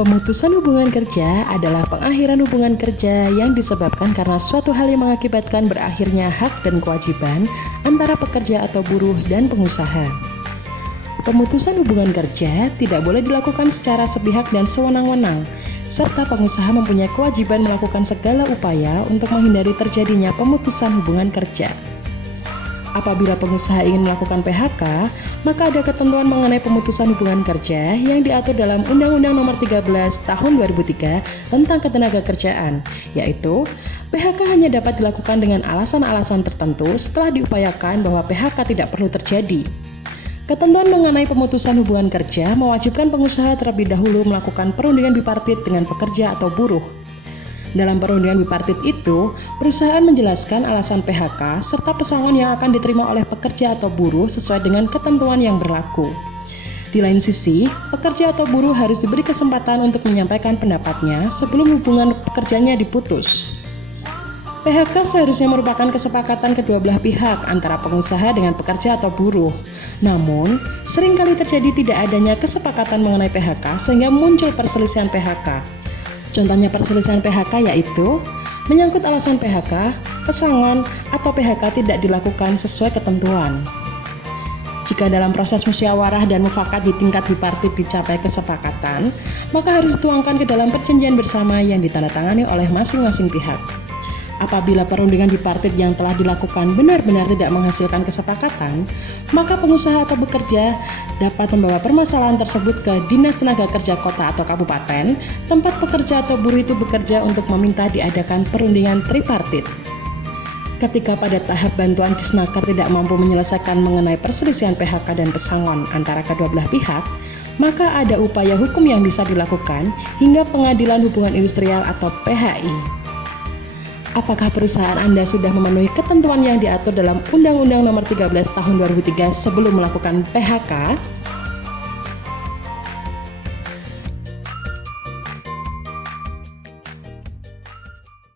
Pemutusan hubungan kerja adalah pengakhiran hubungan kerja yang disebabkan karena suatu hal yang mengakibatkan berakhirnya hak dan kewajiban antara pekerja atau buruh dan pengusaha. Pemutusan hubungan kerja tidak boleh dilakukan secara sepihak dan sewenang-wenang, serta pengusaha mempunyai kewajiban melakukan segala upaya untuk menghindari terjadinya pemutusan hubungan kerja. Apabila pengusaha ingin melakukan PHK, maka ada ketentuan mengenai pemutusan hubungan kerja yang diatur dalam Undang-Undang Nomor 13 Tahun 2003 tentang Ketenagakerjaan, yaitu PHK hanya dapat dilakukan dengan alasan-alasan tertentu setelah diupayakan bahwa PHK tidak perlu terjadi. Ketentuan mengenai pemutusan hubungan kerja mewajibkan pengusaha terlebih dahulu melakukan perundingan bipartit dengan pekerja atau buruh. Dalam perundingan bipartit itu, perusahaan menjelaskan alasan PHK serta pesangon yang akan diterima oleh pekerja atau buruh sesuai dengan ketentuan yang berlaku. Di lain sisi, pekerja atau buruh harus diberi kesempatan untuk menyampaikan pendapatnya sebelum hubungan pekerjanya diputus. PHK seharusnya merupakan kesepakatan kedua belah pihak antara pengusaha dengan pekerja atau buruh. Namun, seringkali terjadi tidak adanya kesepakatan mengenai PHK sehingga muncul perselisihan PHK. Contohnya perselisihan PHK yaitu menyangkut alasan PHK, pesangon, atau PHK tidak dilakukan sesuai ketentuan. Jika dalam proses musyawarah dan mufakat di tingkat bipartit dicapai kesepakatan, maka harus dituangkan ke dalam perjanjian bersama yang ditandatangani oleh masing-masing pihak. Apabila perundingan bipartit yang telah dilakukan benar-benar tidak menghasilkan kesepakatan, maka pengusaha atau bekerja dapat membawa permasalahan tersebut ke Dinas Tenaga Kerja Kota atau Kabupaten, tempat pekerja atau buruh itu bekerja untuk meminta diadakan perundingan tripartit. Ketika pada tahap bantuan Disnaker tidak mampu menyelesaikan mengenai perselisihan PHK dan pesangon antara kedua belah pihak, maka ada upaya hukum yang bisa dilakukan hingga Pengadilan Hubungan Industrial atau PHI. Apakah perusahaan Anda sudah memenuhi ketentuan yang diatur dalam Undang-Undang Nomor 13 Tahun 2003 sebelum melakukan PHK?